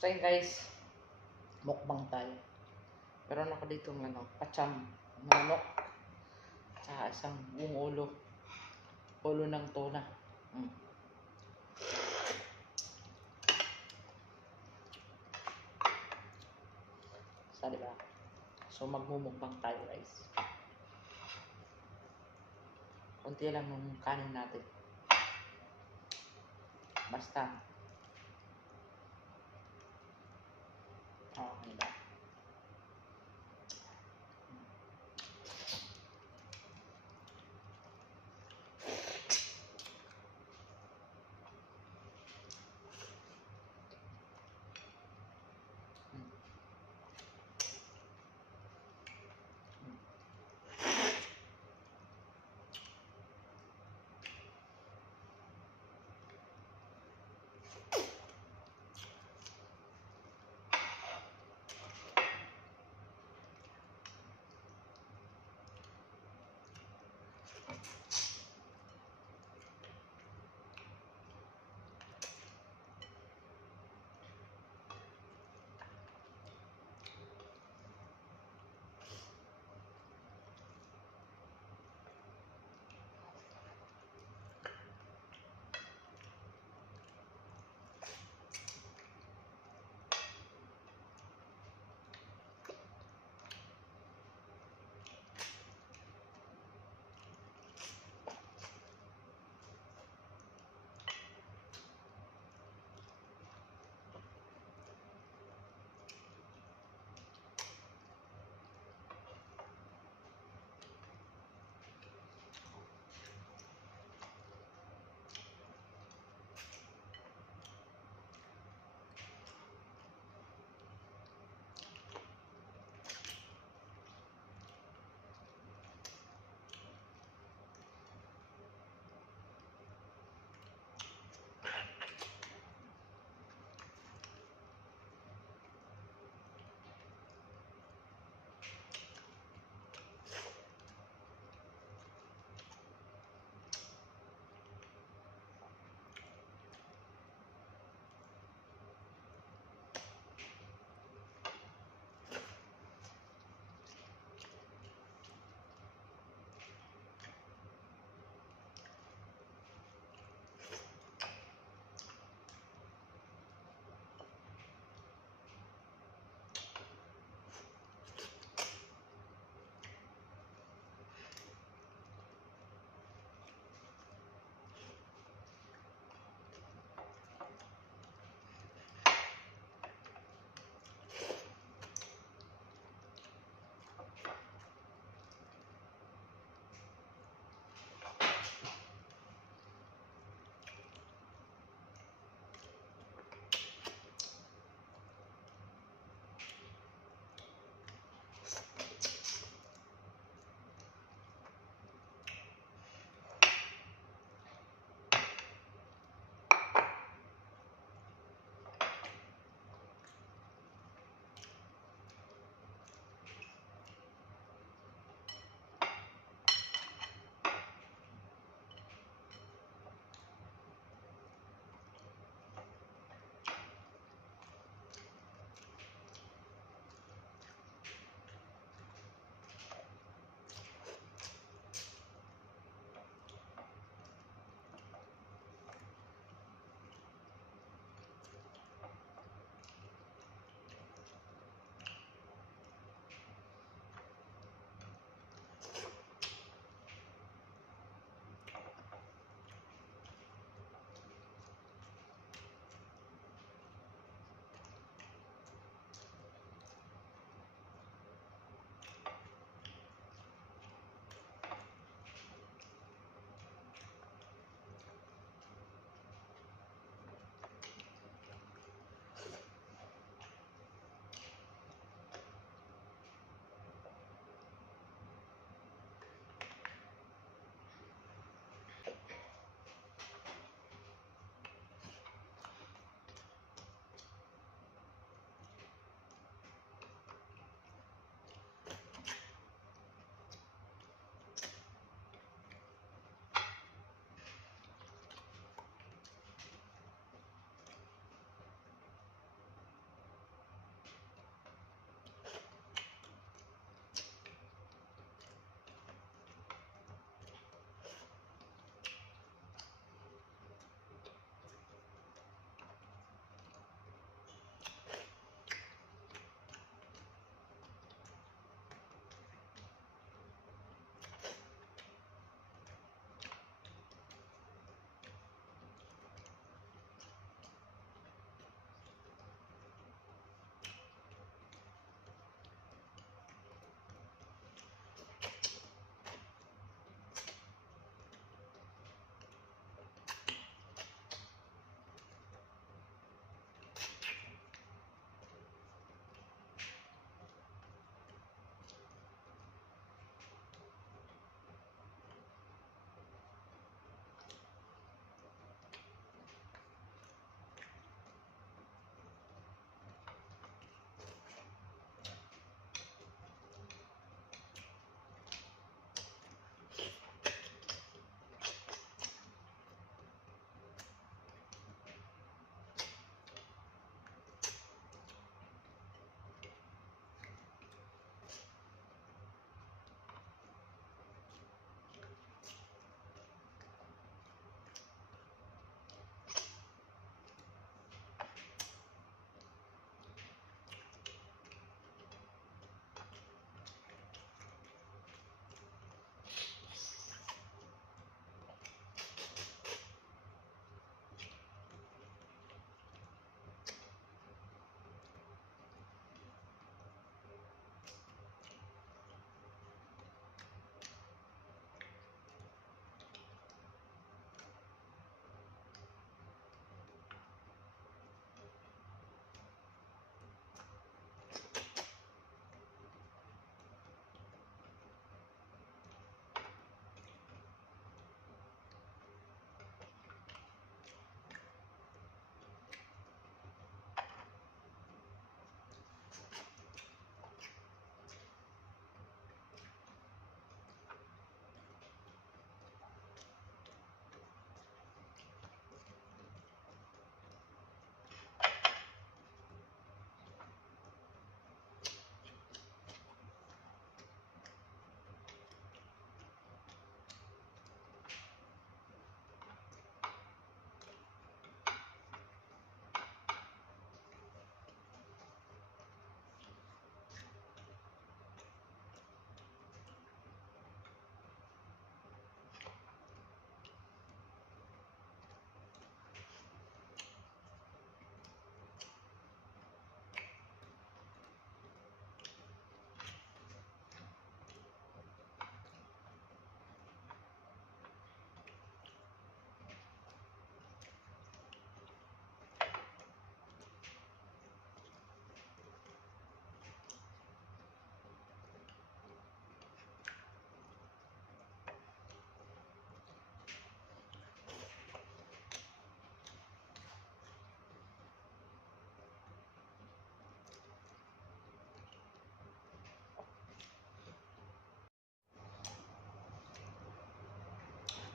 So yun guys, mukbang tayo. Meron ako dito ng pacham, manok, tsaka isang buong ulo ng tuna. So diba? So magmumukbang tayo guys. Kunti lang yung kanin natin. Basta. Okay na.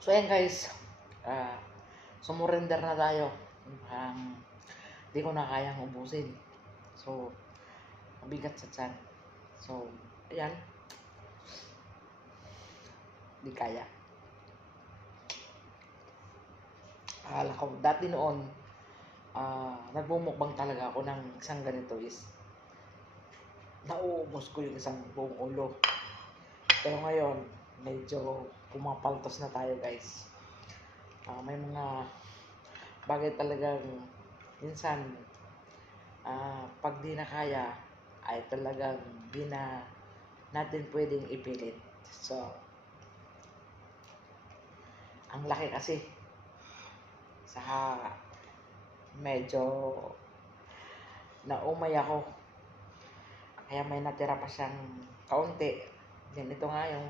So ayan guys, sumurrender na tayo. Di ko na kayang ubusin. So, mabigat sa tiyan. So, ayan. Di kaya. Akala ko, dati noon, nagbumukbang talaga ako ng isang ganito is nauubos ko yung isang buong ulo. Pero ngayon, medyo pumapaltos na tayo guys. May mga bagay talagang minsan pag di na kaya ay talagang di na natin pwedeng ipilit. So, ang laki kasi sa medyo naumay ako. Kaya may natira pa siyang kaunti. Then ito nga yung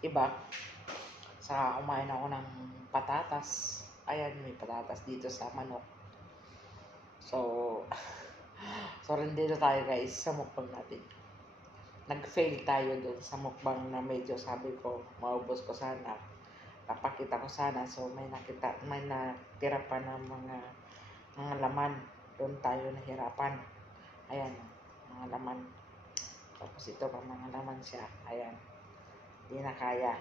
iba. Sa kumain ako ng patatas. Ayan, may patatas dito sa manok. So, dito tayo guys sa mukbang natin. Nag-fail tayo dun sa mukbang na medyo sabi ko, maubos ko sana. Papakita ko sana. So, may natira pa ng mga laman. Doon tayo nahirapan. Ayan, mga laman. Tapos ito pa mga laman siya. Ayan. Hindi na kaya.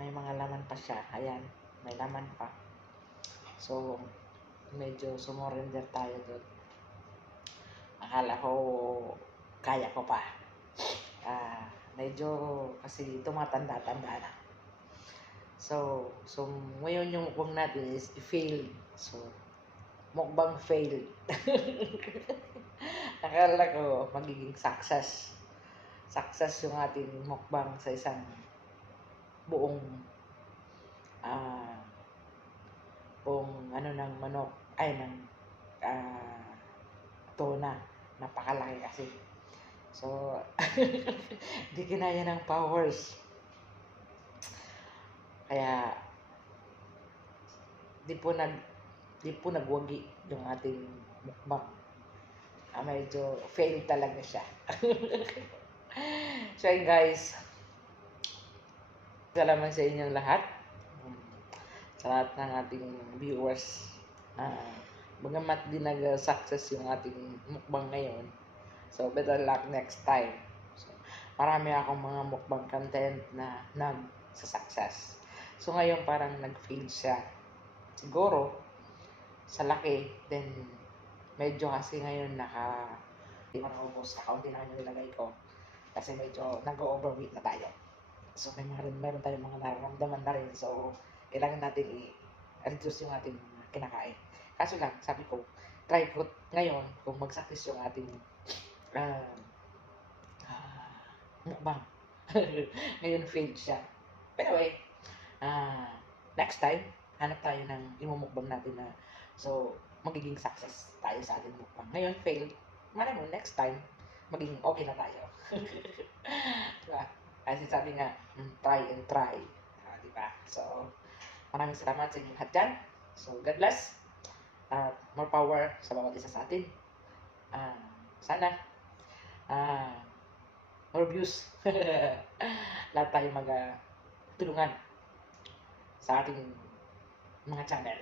May mga laman pa siya. Ayan. May laman pa. So, medyo sumurrender tayo doon. Akala ko kaya ko pa. Medyo kasi tumatanda-tanda na. So ngayon yung mukbang natin is fail. So, mukbang fail. Akala ko magiging success. Success yung ating mukbang sa isang buong ng manok ay ng tuna. Napakalaki kasi. So, di kinaya ng powers. Kaya di po nagwagi yung ating mukbang. Medyo fail talaga siya. So yun guys, salamat sa inyong lahat. Sa lahat ng ating viewers. Bagamat di nag-success yung ating mukbang ngayon. So better luck next time. So, marami akong mga mukbang content na nag-success. So ngayon parang nag-fail siya. Siguro sa laki, then medyo kasi ngayon di ko naubos sa kaunti na yung nilagay ko kasi medyo nag-overweight na tayo. So meron tayong mga nararamdaman na rin. So kailangan natin i-reduce yung ating kinakain. Kaso lang, sabi ko, try ko ngayon kung mag-success yung ating mukbang. Ngayon failed siya. Pero anyway, next time, hanap tayo ng imumukbang natin na so magiging success tayo sa ating mukbang. Ngayon failed. Malay mo, next time, magiging okay na tayo. Diba? Kasi sabi nga, try and try. Diba? So, maraming salamat sa inyong lahat dyan. So, God bless. More power sa bawat isa sa atin. Sana, more views. Lahat tayo tulungan sa ating mga channel.